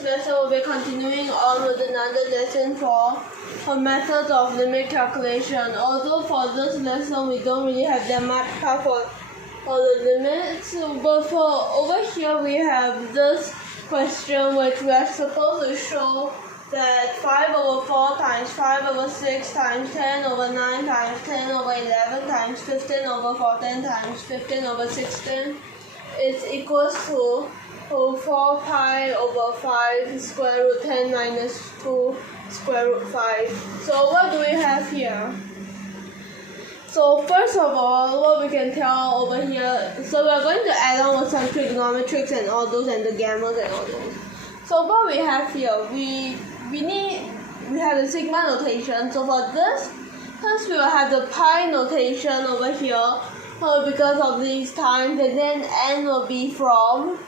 this lesson we'll be continuing on with another lesson for methods of limit calculation. Although for this lesson we don't really have that much time for the limits, but for over here we have this question which we are supposed to show that 5 over 4 times 5 over 6 times 10 over 9 times 10 over 11 times 15 over 14 times 15 over 16 is equals to 4 pi over 5 square root 10 minus 2 square root 5. So what do we have here? So first of all, what we can tell over here, so we are going to add on with some trigonometrics and all those and the gammas and all those. So what we have here, we have the sigma notation. So for this, first we will have the pi notation over here because of these times, and then n will be from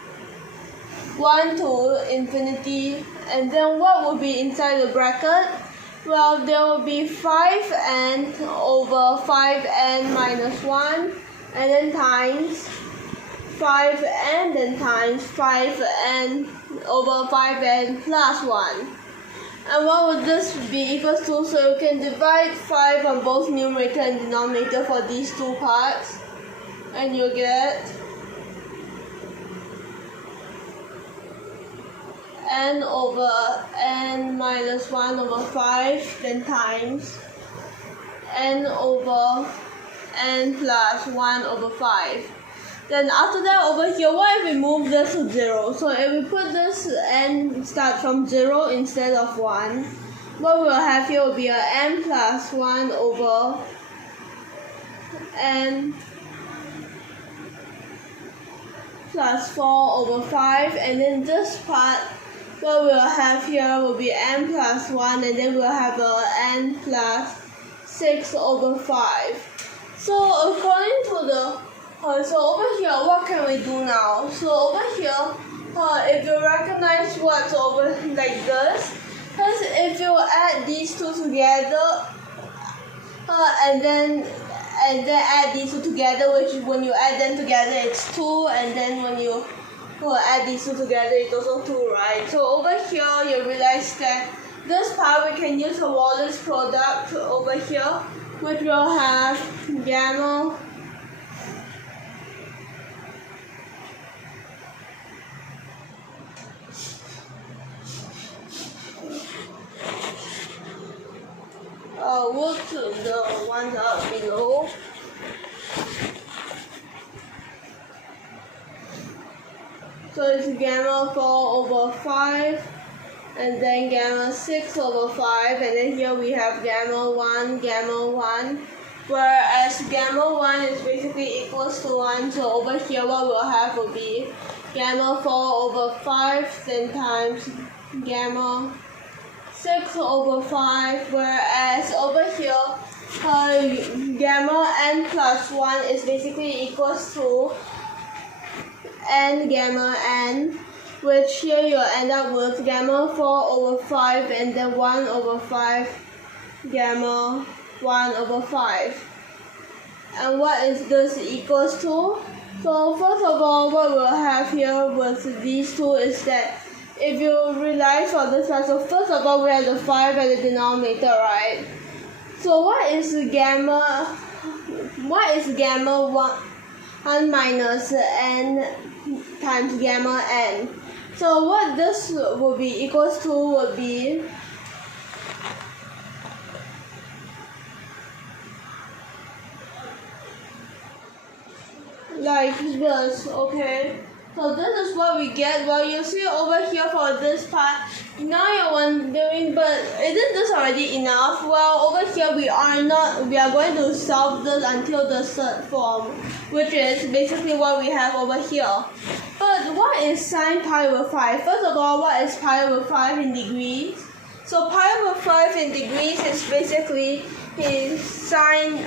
1 to infinity, and then what will be inside the bracket? Well, there will be 5n over 5n minus 1, and then times 5n, then times 5n over 5n plus 1. And what would this be equals to? So you can divide 5 on both numerator and denominator for these two parts, and you'll get n over n minus 1 over 5, then times n over n plus 1 over 5. Then after that over here, what if we move this to 0? So if we put this n start from 0 instead of 1, what we'll have here will be a n plus 1 over n plus 4 over 5, and then this part, what we'll have here will be n plus 1, and then we'll have a n plus 6 over 5. So according to the so over here, what can we do now? So over here, if you recognize what's over like this, first if you add these two together, and then add these two together, which when you add them together it's 2, and then when you add these two together it's also 2, right? So over here you realize that this part we can use a Wallace product over here, which will have gamma we'll put the ones up below. So it's gamma 4 over 5, and then gamma 6 over 5, and then here we have gamma 1, whereas gamma 1 is basically equals to 1, so over here what we'll have will be gamma 4 over 5, then times gamma 6 over 5, whereas over here gamma n plus 1 is basically equals to n gamma n, which here you'll end up with gamma 4 over 5 and then 1 over 5 gamma 1 over 5. And what is this equals to? So first of all, what we'll have here with these two is that if you realize for this one, so first of all we have the 5 at the denominator, right? So what is gamma 1 minus n times gamma n? So what this will be equals to would be like this, okay? So this is what we get. Well, you see over here for this part, now you're wondering, but isn't this already enough? Well, over here we are going to solve this until the third form, which is basically what we have over here. But what is sine pi over 5? First of all, what is pi over 5 in degrees? So pi over 5 in degrees is basically sine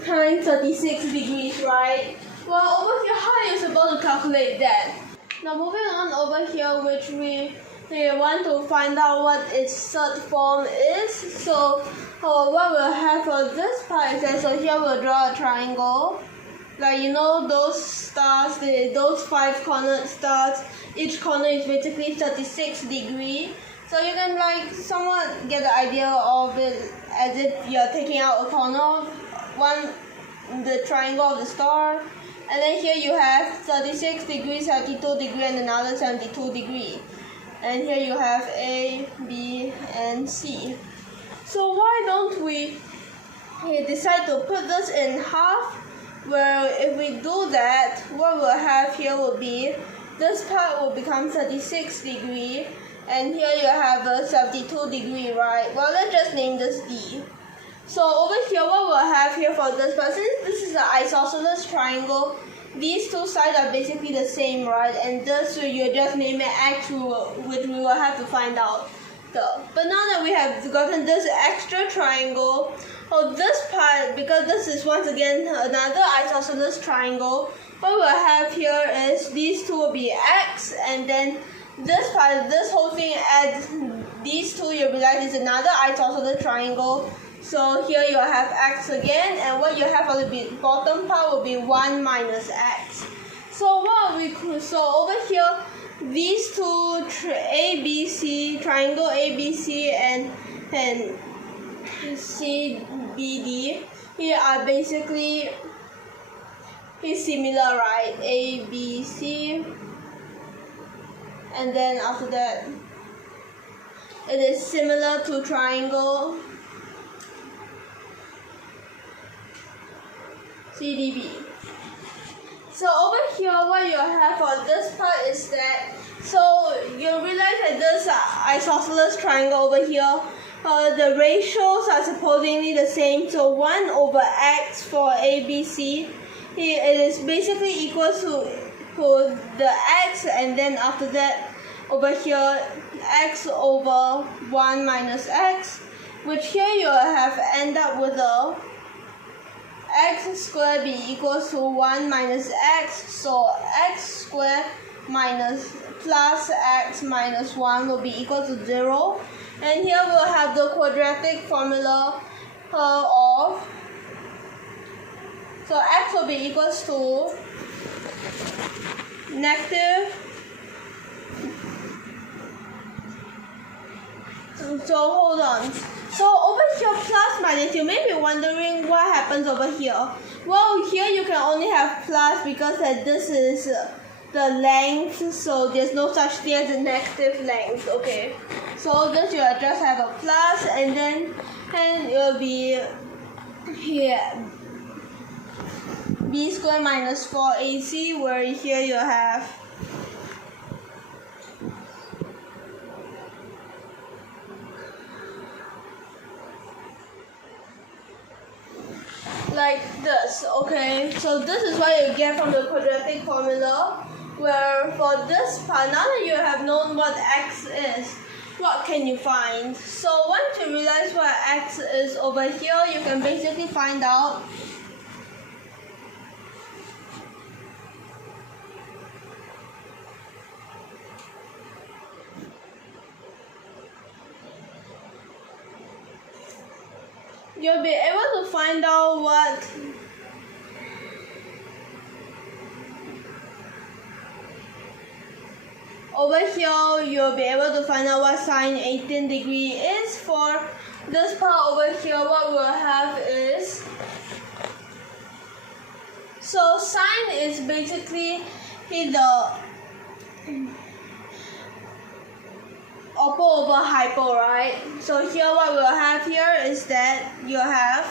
36 degrees, right? Well, over here, how are you supposed to calculate that? Now, moving on over here, which we want to find out what its third form is. So, what we'll have for this part is that, so here we'll draw a triangle like you know those stars, those 5 cornered stars, each corner is basically 36 degrees. So you can like somewhat get the idea of it as if you're taking out a corner, the triangle of the star, and then here you have 36 degrees, 72 degrees, and another 72 degrees. And here you have A, B, and C. So why don't we decide to put this in half? Well, if we do that, what we'll have here will be, this part will become 36 degrees, and here you have a 72 degree, right? Well, let's just name this D. So over here, what we'll have here for this part, since this is an isosceles triangle, these two sides are basically the same, right? And this, you just name it X, which we will have to find out. But now that we have gotten this extra triangle, this part, because this is once again another isosceles triangle, what we'll have here is these two will be X, and then this part, this whole thing adds these two, you realize is another isosceles triangle. So here you have X again, and what you have on the bottom part will be 1 minus X. So so over here, these two ABC, triangle ABC and CBD, here are basically similar, right? ABC, and then after that, it is similar to triangle CDB. So over here, what you have for this part is that, so you realize that this isosceles triangle over here, the ratios are supposedly the same. So 1 over X for ABC, it is basically equal to the X, and then after that, over here, X over 1 minus X, which here you have end up with a X squared be equals to 1 minus X, so X squared plus X minus 1 will be equal to 0. And here we'll have the quadratic formula of, so X will be equals to negative, so hold on. So over here, plus minus, you may be wondering what happens over here. Well, here you can only have plus because this is the length, so there's no such thing as a negative length, okay? So this you just have a plus, and then it will be here b squared minus 4ac, where here you have like this, okay? So this is what you get from the quadratic formula, where for this part, now that you have known what X is, what can you find? So once you realize what X is over here, you can basically find out you'll be able to find out what over here, you'll be able to find out what sine 18 degree is. For this part over here, what we'll have is, so sine is basically the oppo over hypo, right? So here what we'll have here is that you have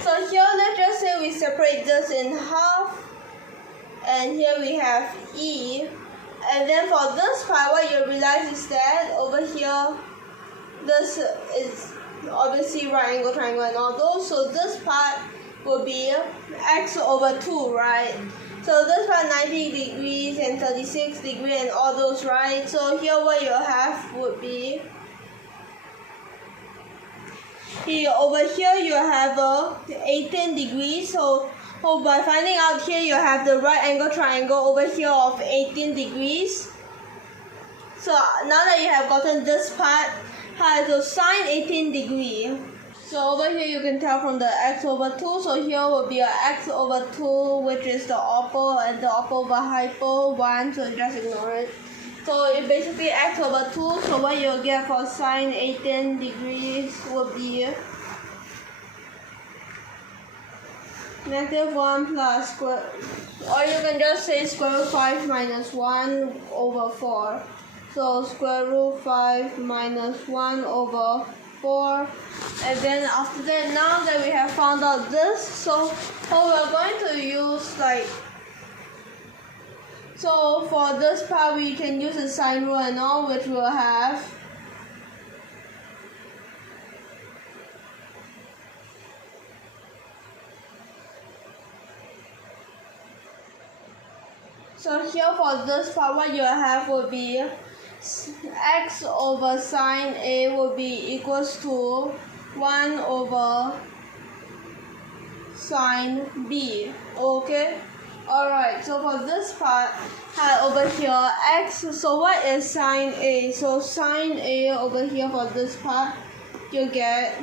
so here let's just say we separate this in half, and here we have E, and then for this part what you realize is that over here this is obviously right angle triangle and all those, so this part will be X over 2, right? So this part 90 degrees and 36 degrees and all those, right? So here what you have would be, here over here you have 18 degrees. So by finding out here you have the right angle triangle over here of 18 degrees. So now that you have gotten this part, so sine 18 degree. So over here you can tell from the x over 2, so here will be a x over 2, which is the oppo, and the oppo over hypo 1, so just ignore it. So it basically x over 2, so what you'll get for sine 18 degrees will be -1 plus square, or you can just say square root 5 minus 1 over 4. So square root 5 minus 1 over 4. And then after that, now that we have found out this, so we're going to use so for this part we can use the sine rule and all, which we'll have so here for this part, what you'll have will be x over sine A will be equals to 1 over sine B. Okay? Alright, so for this part, over here, x, so what is sine A? So sine A over here for this part, you get,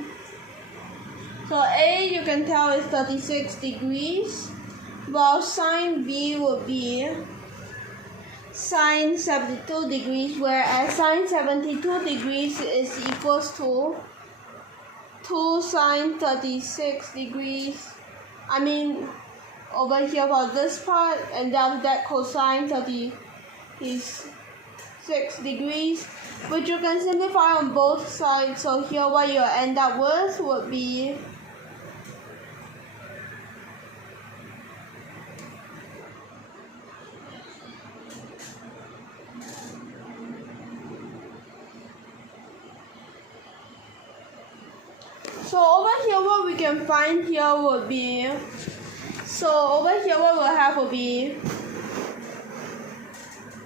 so A you can tell is 36 degrees, while sine B will be sine 72 degrees, whereas sine 72 degrees is equals to 2 sine 36 degrees. I mean, over here for this part, and then that cosine 36 degrees, which you can simplify on both sides. So here what you'll end up with would be so over here what we can find here would be, so over here what we'll have will be,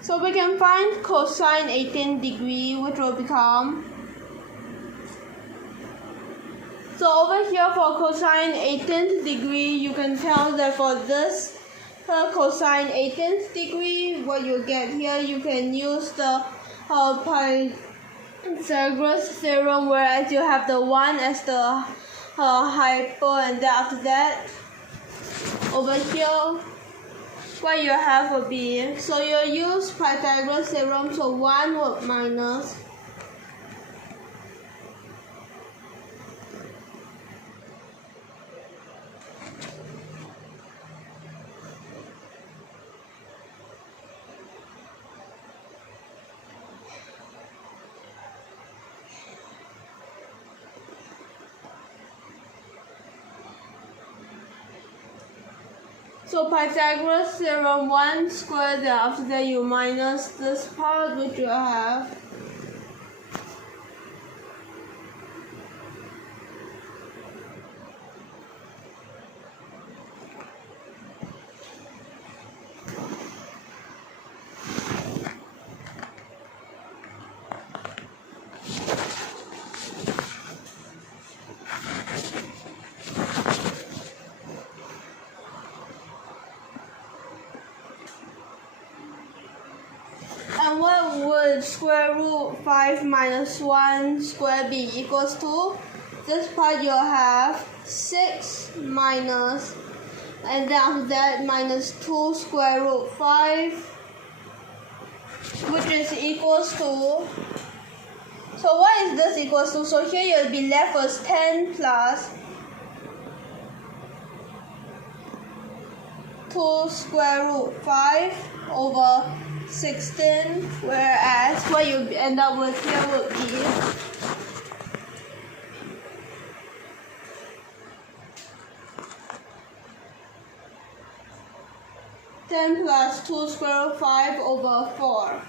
so we can find cosine 18 degree, which will become, so over here for cosine 18th degree, you can tell that for this cosine 18th degree, what you get here, you can use the Pythagoras theorem, whereas you have the 1 as the hypo, and then after that, over here, what you have will be, so you'll use Pythagoras theorem, so 1 would minus so Pythagoras theorem 1 squared, then after that you minus this part, which you have and what would square root 5 minus 1 squared be equals to? This part you'll have 6 minus, and then after that minus 2 square root 5, which is equals to, so what is this equals to? So here you'll be left with 10 plus 2 square root 5 over 16, whereas what you end up with here would be ten plus 2 square root 5 over 4.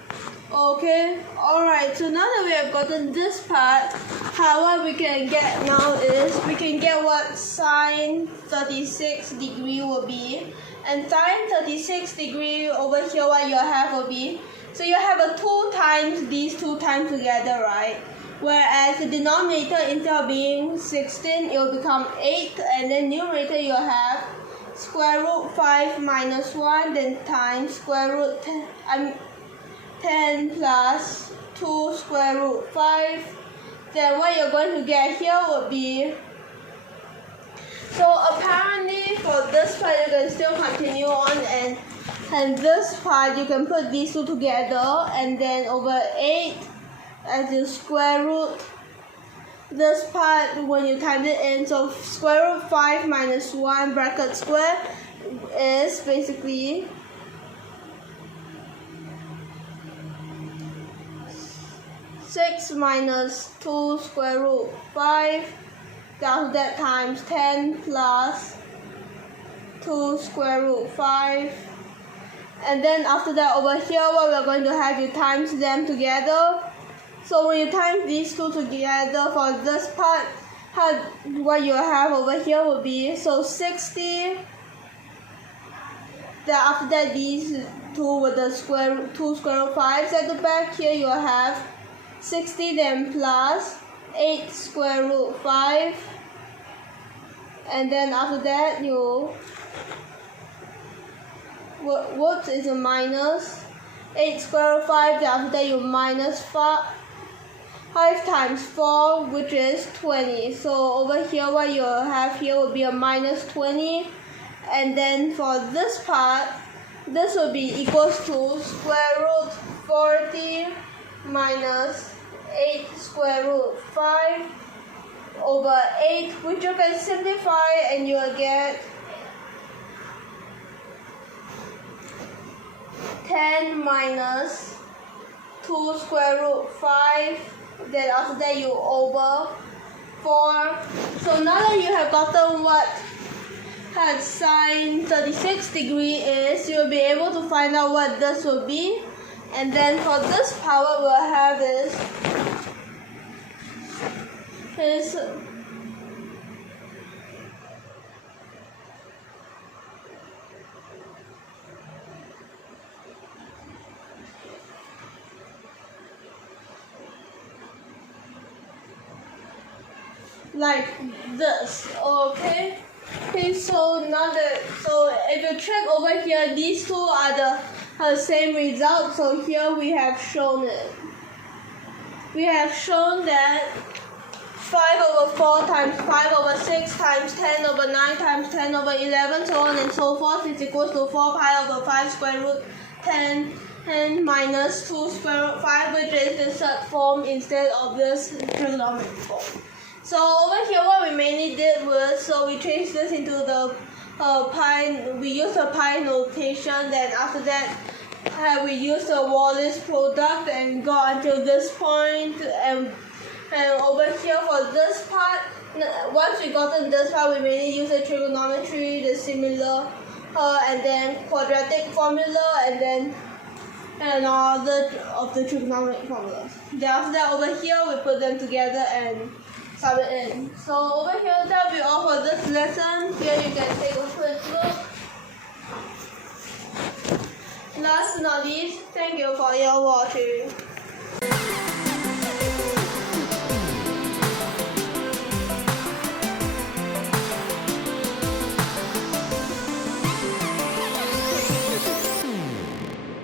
Okay, alright, so now that we have gotten this part, what we can get now is we can get what sine 36 degree will be. And sine 36 degree over here, what you have will be, so you have a 2 times these 2 times together, right? Whereas the denominator, instead of being 16, it will become 8, and then numerator you'll have square root 5 minus 1, then times square root 10 plus 2 square root 5. Then what you're going to get here would be So apparently for this part you can still continue on, and this part you can put these two together, and then over 8 as your square root. This part when you type it in, so square root 5 minus 1 bracket square is basically 6 minus 2 square root 5, after that times 10 plus 2 square root 5, and then after that over here what we're going to have, you times them together. So when you times these two together for this part, what you have over here will be, so 60, then after that these two with the 2 square root 5 at the back, here you have 60 then plus 8 square root 5, and then after that you whoops is a minus 8 square root 5, then after that you minus 5 times 4, which is 20. So over here what you have here will be a minus 20, and then for this part this will be equals to square root 40 minus 8 square root 5 over 8, which you can simplify and you will get 10 minus 2 square root 5, then after that you over 4. So now that you have gotten what sine 36 degree is, you'll be able to find out what this will be. And then for this part what we'll have is like this, okay? So now if you check over here, these two are the same result. So here we have shown it. We have shown that 5 over 4 times 5 over 6 times 10 over 9 times 10 over 11, so on and so forth, is equals to 4 pi over 5 square root 10 minus 2 square root 5, which is the third form instead of this trigonometric form. So over here what we mainly did was, so we changed this into the pi, we used the pi notation, then after that we used the Wallace product and got until this point, and over here for this part, once we got in this part, we mainly use the trigonometry, the similar, and then quadratic formula, and then all of the trigonometric formulas. Then after that over here we put them together and sub it in. So over here that will be all for this lesson. Here you can take a quick look. Last but not least, thank you for your watching.